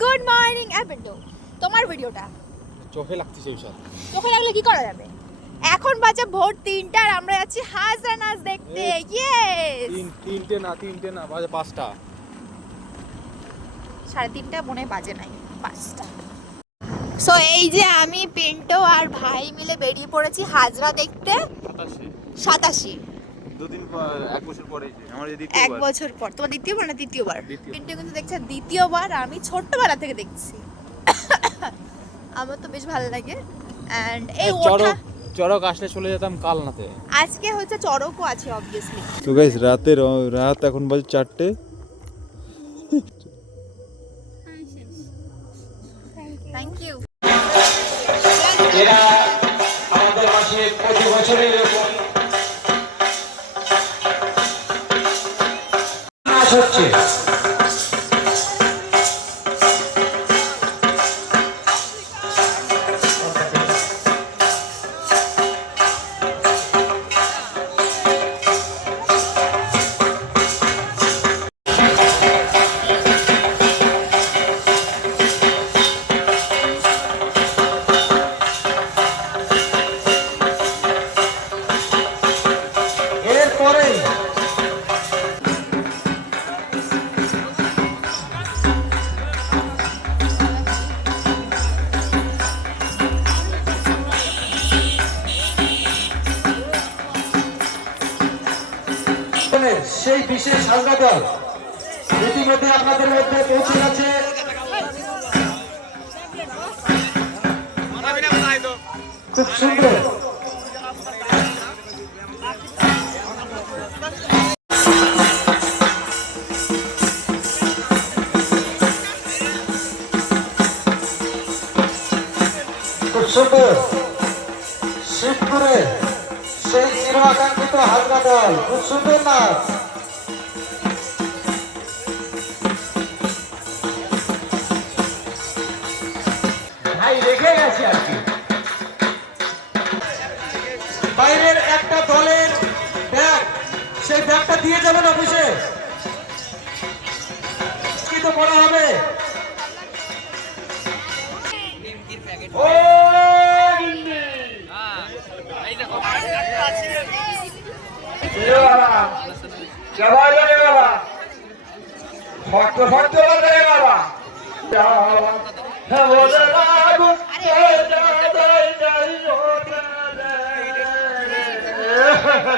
Good morning অ্যাপেন্ডো তোমার ভিডিওটা চোখে লাগছে সেই সব। চোখে লাগলে কি করা যাবে? এখন বাজে ভোর তিনটা আর আমরা যাচ্ছি হাজরা নাচ দেখতে ইয়েস তিন তিনটে না তিনটে না বাজে পাঁচটা। সাড়ে তিনটা মনে বাজে নাই পাঁচটা। সো এই যে আমি পিন্টো আর ভাই মিলে বেরিয়ে পড়েছি হাজরা দেখতে। সাতাশে। সাতাশি। দুদিন পর এক বছর পরে আমার এই এক বছর পর। তোমার দ্বিতীয়বার না তৃতীয়বার? পিন্টু কিন্তু দেখছে দ্বিতীয়বার আমি ছোট্টবেলা থেকে দেখছি। আমার তো বেশ ভালো লাগে। অ্যান্ড এই ওঠা চড়ক চড়ক আসলে চলে যেতাম কালনাতে। আজকে হচ্ছে চড়কও আছে অবভিয়াসলি তো গাইস রাতের রাত এখন বাজে চারটে। থ্যাংক ইউ এরা আমাদের মাসে প্রতি বছরে হচ্ছে। এরপরে দল ইতিমধ্যে আপনাদের মধ্যে পৌঁছে গেছে। খুব সুন্দর। শিবপুরে সেই চির আকাঙ্ক্ষিত হালকা দল খুব সুন্দর নাচ। ভাই, রেখে গেছে আর কি। বাইরের একটা দলের ব্যাগ, সেই ব্যাগটা দিয়ে যাবেন অফিসে। কি তো করা হবে।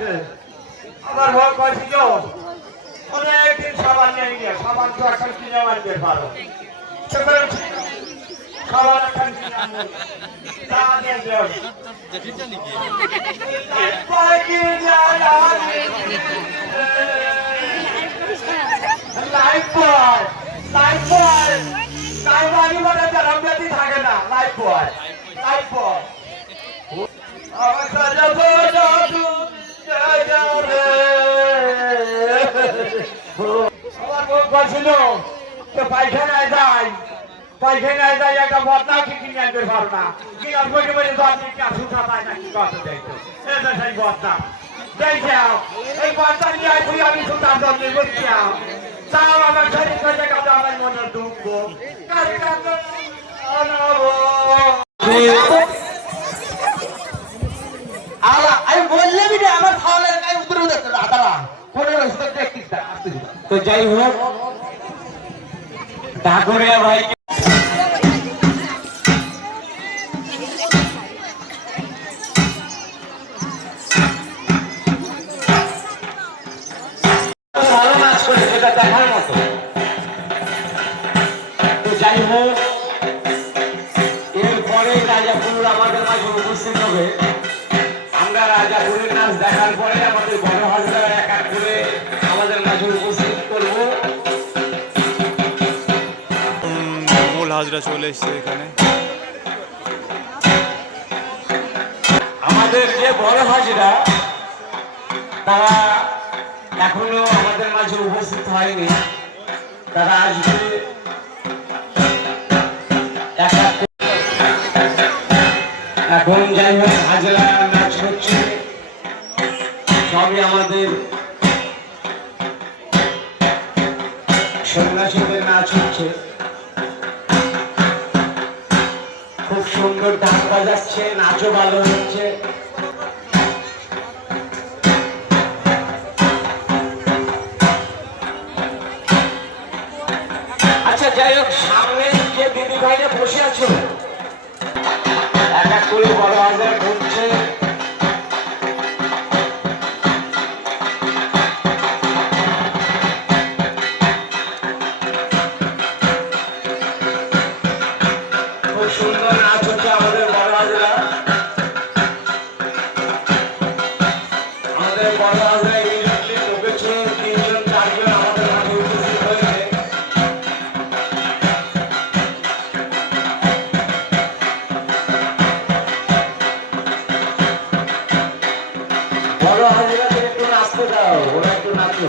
রে আমার ভয় পাইছিল অনেকদিন সাবান নিয়ে গিয়ে সাবান তো এখন কিনে আনতে পারো সাবান এখন কিনে লাইফ লাইফ লাইফ আনি মানে বেশি থাকে না লাইফ যাই, পায়খানায় যাই, একটা বদনাও কি কিনে আনতে পারো না? কি আর বসে বসে দশ দিন কা সুতা পায় না, কি কথা দেখতো এটা সেই বদনা যাই যাও, এই বদনা নিয়ে আমি সুতা দশ বসে যাও তাও আমার শরীর করে কাজে আমার মনে দুঃখ আমি বললাম যে আমার খাওয়ালের উত্তর না? রাস্তা তো যাই হোক ঠাকুরিয়া ভাই হাজিরা চলে এসছে এখানে আমাদের যে বড় হাজিরা তারা এখনও আমাদের মাঝে উপস্থিত হয়নি তারা করে। এখন যাই হোক হাজিরা ভালো হচ্ছে। আচ্ছা যাই হোক, সামনে যে দিদি ভাইরা বসে আছো এক করে বড় হাজার ঘুরছে খুব সুন্দর বড় হাজিরাকে একটু নাচতে দাও ওরা একটু নাচো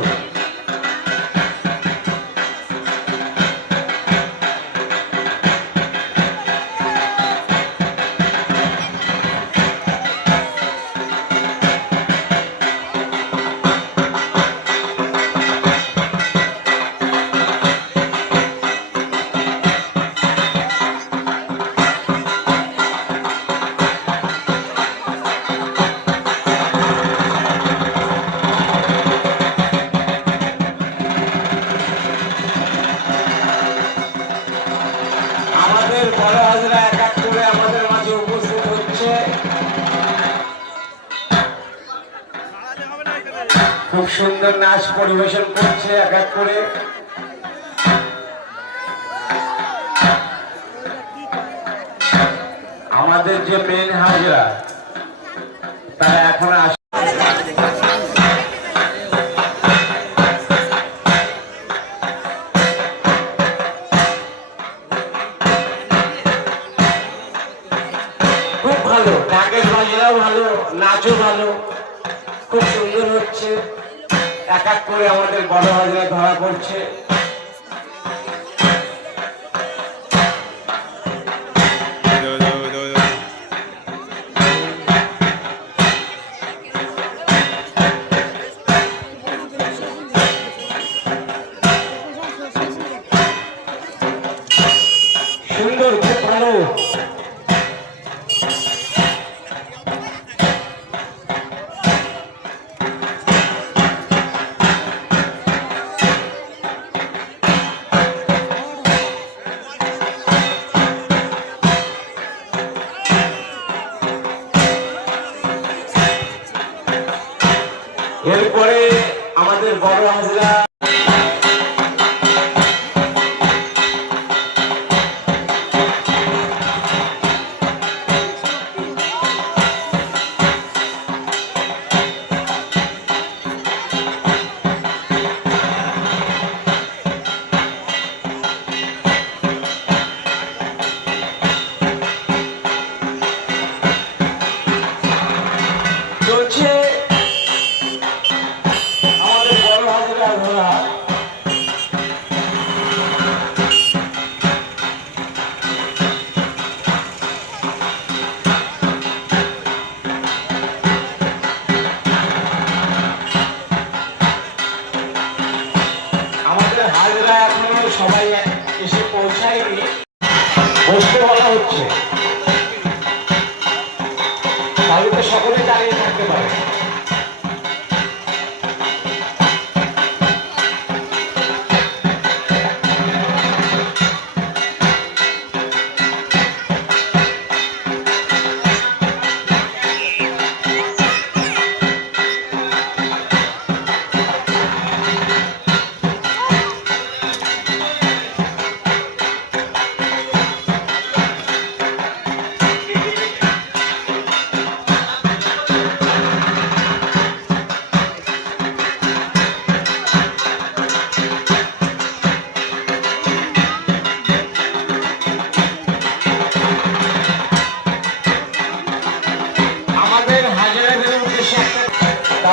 খুব সুন্দর নাচ পরিবেশন করছে এক এক করে। আমাদের যে মেন হাজরা, তারা এখন আস খুব ভালো ভালো, নাচও ভালো। এক এক করে আমাদের বড় হাজার ধরা পড়ছে। বসতে বলা হচ্ছে।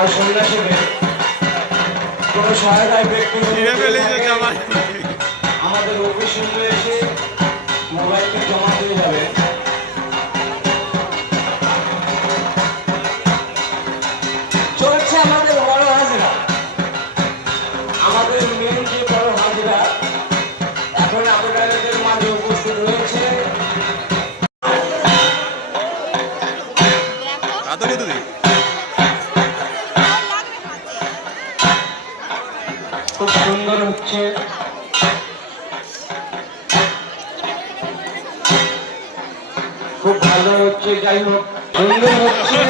তার সন্ন্যাসীদের কোনো সহায়তায় ব্যক্তি আমাদের অফিস সুন্দর হচ্ছে। খুব ভালো হচ্ছে যাই হোক সুন্দর হচ্ছে।